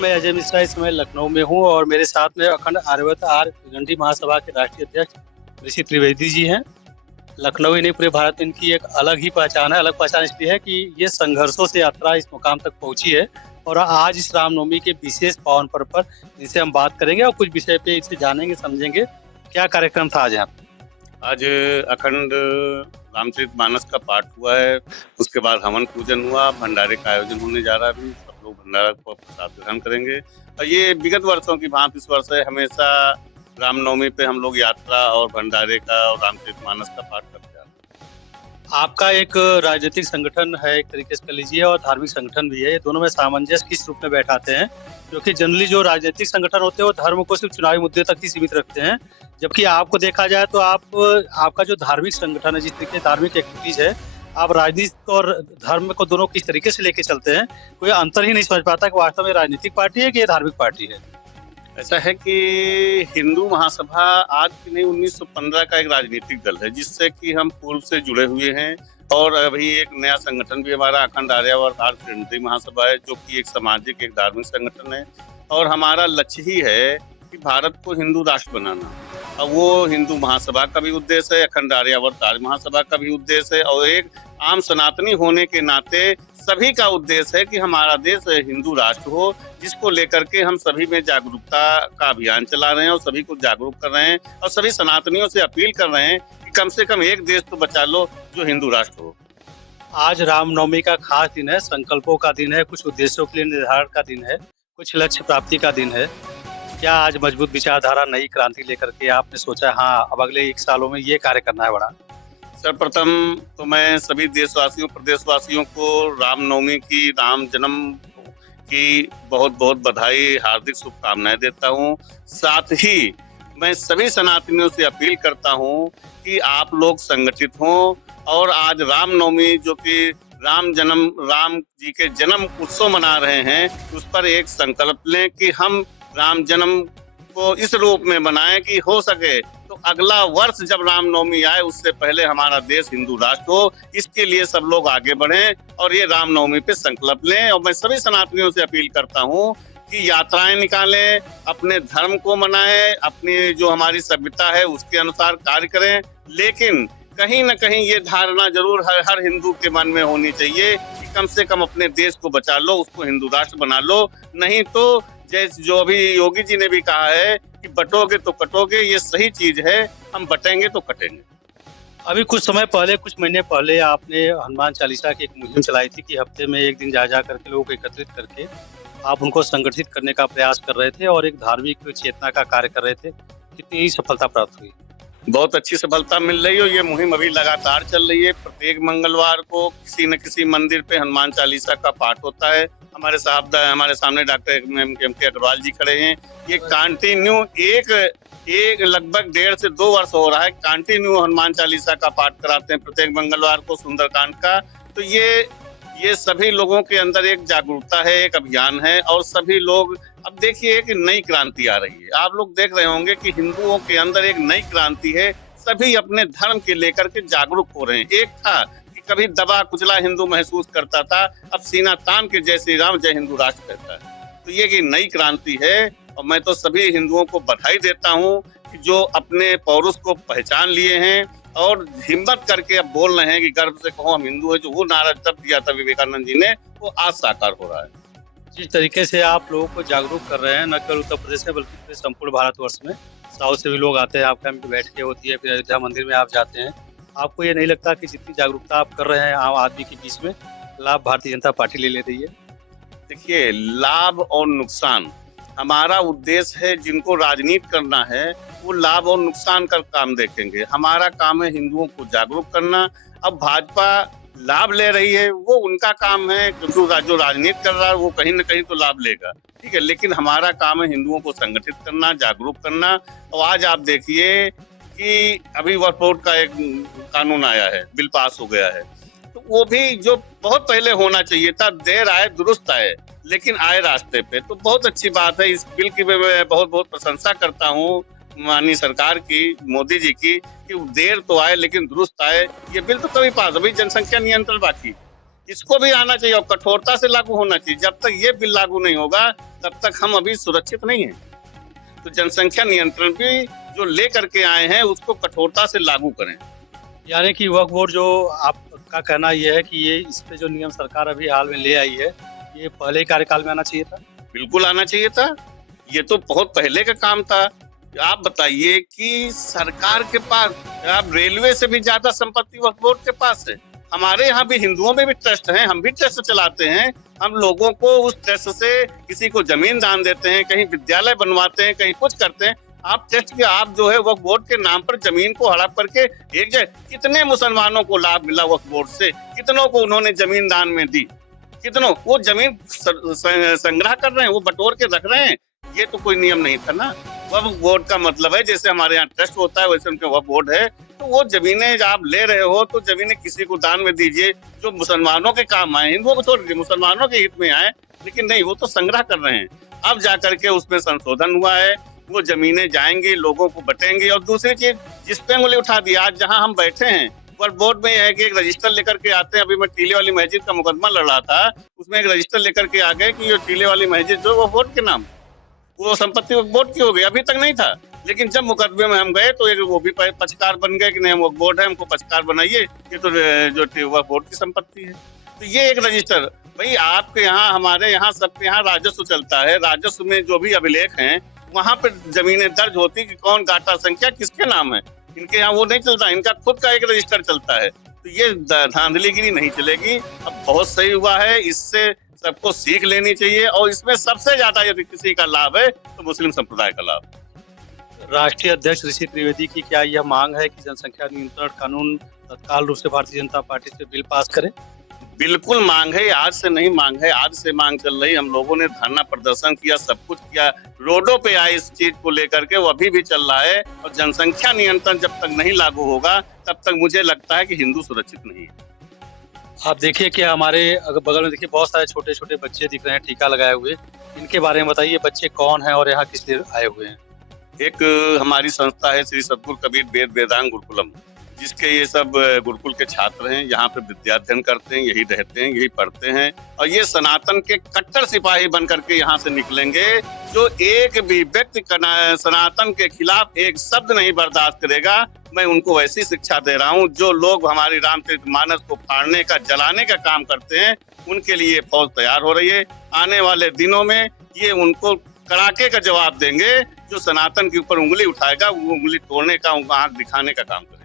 मैं अजय मिश्रा इस समय लखनऊ में हूँ और मेरे साथ में अखंड आर्यवर्त आर्य भिगंडी महासभा के राष्ट्रीय अध्यक्ष ऋषि त्रिवेदी जी हैं। लखनऊ ही नहीं पूरे भारत में इनकी एक अलग ही पहचान है। अलग पहचान इसलिए है कि ये संघर्षों से यात्रा इस मुकाम तक पहुंची है और आज इस रामनवमी के विशेष पावन पर्व पर इनसे हम बात करेंगे और कुछ विषय पे इनसे जानेंगे समझेंगे। क्या कार्यक्रम था आज यहाँ पे? आज अखंड रामचरितमानस का पाठ हुआ है, उसके बाद हवन पूजन हुआ, भंडारे का आयोजन होने जा रहा है। अभी सब लोग भंडारा को प्रसाद ग्रहण करेंगे और ये विगत वर्षों की भांति इस वर्ष है, हमेशा रामनवमी पे हम लोग यात्रा और भंडारे का और रामचरितमानस का पाठ करते हैं। आपका एक राजनीतिक संगठन है, एक तरीके से कह लीजिए, और धार्मिक संगठन भी है। ये दोनों में सामंजस्य किस रूप में बैठाते हैं? क्योंकि जनरली जो राजनीतिक संगठन होते हैं वो धर्म को सिर्फ चुनावी मुद्दे तक ही सीमित रखते हैं, जबकि आपको देखा जाए तो आपका जो धार्मिक संगठन है, जिस तरीके धार्मिक एक्टिविटीज है, आप राजनीति और धर्म को दोनों किस तरीके से लेके चलते हैं। कोई अंतर ही नहीं समझ पाता कि वास्तव में राजनीतिक पार्टी है कि ये धार्मिक पार्टी है। ऐसा है कि हिंदू महासभा आज की नहीं 1915 का एक राजनीतिक दल है, जिससे कि हम पूर्व से जुड़े हुए हैं। और अभी एक नया संगठन भी हमारा अखंड आर्यवर्त आर्य भिगंडी महासभा है, जो कि एक सामाजिक एक धार्मिक संगठन है। और हमारा लक्ष्य ही है कि भारत को हिंदू राष्ट्र बनाना। अब वो हिंदू महासभा का भी उद्देश्य है, अखंड आर्यवर्त आर्य महासभा का भी उद्देश्य है, और एक आम सनातनी होने के नाते सभी का उद्देश्य है कि हमारा देश हिंदू राष्ट्र हो, जिसको लेकर के हम सभी में जागरूकता का अभियान चला रहे हैं और सभी को जागरूक कर रहे हैं और सभी सनातनियों से अपील कर रहे हैं कि कम से कम एक देश तो बचा लो जो हिंदू राष्ट्र हो। आज रामनवमी का खास दिन है, संकल्पों का दिन है, कुछ उद्देश्यों के लिए निर्धारण का दिन है, कुछ लक्ष्य प्राप्ति का दिन है। क्या आज मजबूत विचारधारा, नई क्रांति लेकर के आपने सोचा हाँ अब अगले 1 सालों में ये कार्य करना है बड़ा? सर्वप्रथम तो मैं सभी देशवासियों प्रदेशवासियों को रामनवमी की, राम जन्म की बहुत बहुत बधाई, हार्दिक शुभकामनाएं देता हूं। साथ ही मैं सभी सनातनियों से अपील करता हूं कि आप लोग संगठित हों और आज रामनवमी, जो कि राम जी के जन्म उत्सव मना रहे हैं, उस पर एक संकल्प लें कि हम राम जन्म को इस रूप में बनाएं कि हो सके तो अगला वर्ष जब रामनवमी आए उससे पहले हमारा देश हिंदू राष्ट्र हो। इसके लिए सब लोग आगे बढ़ें और ये रामनवमी पे संकल्प लें। और मैं सभी सनातनियों से अपील करता हूँ कि यात्राएं निकालें, अपने धर्म को मनाएं, अपनी जो हमारी सभ्यता है उसके अनुसार कार्य करें। लेकिन कहीं न कहीं ये धारणा जरूर हर हिंदू के मन में होनी चाहिए कि कम से कम अपने देश को बचा लो, उसको हिंदू राष्ट्र बना लो। नहीं तो जैसे जो अभी योगी जी ने भी कहा है कि बटोगे तो कटोगे, ये सही चीज है, हम बटेंगे तो कटेंगे। अभी कुछ समय पहले, कुछ महीने पहले आपने हनुमान चालीसा की एक मुहिम चलाई थी कि हफ्ते में एक दिन जा करके लोगों को एकत्रित करके आप उनको संगठित करने का प्रयास कर रहे थे और एक धार्मिक चेतना का कार्य कर रहे थे। कितनी सफलता प्राप्त हुई? बहुत अच्छी सफलता मिल रही है। ये मुहिम अभी लगातार चल रही है। प्रत्येक मंगलवार को किसी न किसी मंदिर पे हनुमान चालीसा का पाठ होता है। हमारे सामने डॉक्टर एम के अग्रवाल जी खड़े हैं। ये कंटिन्यू एक लगभग 1.5 से 2 वर्ष हो रहा है, कंटिन्यू हनुमान चालीसा का पाठ कराते हैं प्रत्येक मंगलवार को, सुंदरकांड का। तो ये सभी लोगों के अंदर एक जागरूकता है, एक अभियान है और सभी लोग, अब देखिए एक नई क्रांति आ रही है। आप लोग देख रहे होंगे कि हिंदुओं के अंदर एक नई क्रांति है, सभी अपने धर्म के लेकर के जागरूक हो रहे हैं। एक था कि कभी दबा कुचला हिंदू महसूस करता था, अब सीना तान के जय श्री राम जय हिंदू राष्ट्र कहता है। तो ये की नई क्रांति है और मैं तो सभी हिंदुओं को बधाई देता हूँ कि जो अपने पौरुष को पहचान लिए हैं और हिम्मत करके अब बोल रहे हैं कि गर्व से कहो हम हिंदू है। जो वो नारा जब दिया था विवेकानंद जी ने, वो आज साकार हो रहा है। जिस तरीके से आप लोगों को जागरूक कर रहे हैं, न केवल उत्तर प्रदेश में बल्कि संपूर्ण भारतवर्ष में, साउथ से भी लोग आते हैं, आपके यहाँ बैठकें होती है, फिर अयोध्या मंदिर में आप जाते हैं। आपको ये नहीं लगता कि जितनी जागरूकता आप कर रहे हैं आम आदमी के बीच में, लाभ भारतीय जनता पार्टी ले रही है? देखिए, लाभ और नुकसान हमारा उद्देश्य है। जिनको राजनीति करना है वो लाभ और नुकसान का काम देखेंगे। हमारा काम है हिंदुओं को जागरूक करना। अब भाजपा लाभ ले रही है, वो उनका काम है, क्योंकि जो राजनीति कर रहा है वो कहीं न कहीं तो लाभ लेगा, ठीक है। लेकिन हमारा काम है हिंदुओं को संगठित करना, जागरूक करना। और आज आप देखिए कि अभी वक्फ बोर्ड का एक कानून आया है, बिल पास हो गया है, तो वो भी जो बहुत पहले होना चाहिए था, देर आए दुरुस्त आए, लेकिन आए रास्ते पे, तो बहुत अच्छी बात है। इस बिल की मैं बहुत बहुत प्रशंसा करता हूँ माननीय सरकार की, मोदी जी की, कि देर तो आए लेकिन दुरुस्त आए। ये बिल तो कभी पास, अभी जनसंख्या नियंत्रण बाकी, इसको भी आना चाहिए और कठोरता से लागू होना चाहिए। जब तक ये बिल लागू नहीं होगा तब तक हम अभी सुरक्षित नहीं हैं। तो जनसंख्या नियंत्रण भी जो लेकर के आए हैं उसको कठोरता से लागू करें। यानी कि वक्फ बोर्ड जो आपका कहना ये है कि ये इस पे जो नियम सरकार अभी हाल में ले आई है, ये पहले कार्यकाल में आना चाहिए था? बिल्कुल आना चाहिए था। ये तो बहुत पहले का काम था। आप बताइए कि सरकार के पास, आप रेलवे से भी ज्यादा संपत्ति वक्फ बोर्ड के पास है। हमारे यहाँ भी हिंदुओं में भी ट्रस्ट हैं, हम भी ट्रस्ट चलाते हैं। हम लोगों को उस ट्रस्ट से किसी को जमीन दान देते हैं, कहीं विद्यालय बनवाते हैं, कहीं कुछ करते हैं। आप ट्रस्ट के आप जो है वक्फ बोर्ड के नाम पर जमीन को हड़प करके एक जगह, कितने मुसलमानों को लाभ मिला वक्फ बोर्ड से, कितनों को उन्होंने जमीन दान में दी, कितनों वो जमीन संग्रह कर रहे हैं, वो बटोर के रख रहे हैं। ये तो कोई नियम नहीं था ना। वक्फ बोर्ड का मतलब है जैसे हमारे यहाँ ट्रस्ट होता है वैसे उनका वक्फ बोर्ड है। तो वो जमीनें आप ले रहे हो तो जमीनें किसी को दान में दीजिए जो मुसलमानों के काम आए, हिंदुओं को छोड़ दीजिए, मुसलमानों के हित में आए। लेकिन नहीं, वो तो संग्रह कर रहे हैं। अब जाकर के उसमें संशोधन हुआ है, वो जमीनें जाएंगी, लोगों को बटेंगी। और दूसरी चीज जिस पे उंगली उठा दी, आज जहाँ हम बैठे हैं वक्फ बोर्ड में है कि एक रजिस्टर लेकर के आते हैं। अभी मैं टीले वाली मस्जिद का मुकदमा लड़ रहा था, उसमें एक रजिस्टर लेकर के आ गए कि ये टीले वाली मस्जिद जो वक्फ बोर्ड के नाम, वो संपत्ति वक्फ बोर्ड की हो गई। अभी तक नहीं था, लेकिन जब मुकदमे में हम गए तो एक वो भी पक्षकार बन गए कि नहीं हम वक्फ बोर्ड है, हमको पक्षकार बनाइए, ये तो जो वक्फ बोर्ड की संपत्ति है। तो ये एक रजिस्टर, भाई आपके यहाँ, हमारे यहाँ, सबके यहाँ राजस्व चलता है। राजस्व में जो भी अभिलेख हैं वहां पर जमीनें दर्ज होती कि कौन गाटा संख्या किसके नाम है। इनके यहाँ वो नहीं चलता, इनका खुद का एक रजिस्टर चलता है। तो ये धांधलीगिरी नहीं चलेगी। अब बहुत सही हुआ है, इससे सबको सीख लेनी चाहिए। और इसमें सबसे ज्यादा यदि किसी का लाभ है तो मुस्लिम संप्रदाय का लाभ। राष्ट्रीय अध्यक्ष ऋषि त्रिवेदी की क्या यह मांग है कि जनसंख्या नियंत्रण कानून तत्काल रूप से भारतीय जनता पार्टी से बिल पास करे? बिल्कुल मांग है, आज से नहीं मांग है, आज से मांग चल रही। हम लोगों ने धरना प्रदर्शन किया, सब कुछ किया, रोडों पे आए इस चीज को लेकर के, वो अभी भी चल रहा है। और जनसंख्या नियंत्रण जब तक नहीं लागू होगा तब तक मुझे लगता है कि हिंदू सुरक्षित नहीं है। आप देखिए कि हमारे बगल में देखिए बहुत सारे छोटे छोटे बच्चे दिख रहे हैं टीका लगाए हुए। इनके बारे में बताइए, बच्चे कौन हैं और यहाँ किस लिए आए हुए हैं? एक हमारी संस्था है श्री सद्गुरु कबीर वेद वेदांग गुरुकुलम, जिसके ये सब गुरुकुल के छात्र हैं, यहाँ पे विद्याध्ययन करते हैं, यही रहते हैं, यही पढ़ते हैं। और ये सनातन के कट्टर सिपाही बन करके यहाँ से निकलेंगे। जो एक भी व्यक्ति सनातन के खिलाफ एक शब्द नहीं बर्दाश्त करेगा। मैं उनको ऐसी शिक्षा दे रहा हूँ, जो लोग हमारी रामचरितमानस को फाड़ने का, जलाने का काम करते हैं, उनके लिए फौज तैयार हो रही है। आने वाले दिनों में ये उनको कड़ाके का जवाब देंगे। जो सनातन के ऊपर उंगली उठाएगा वो उंगली तोड़ने का, आंख दिखाने का काम करेगा।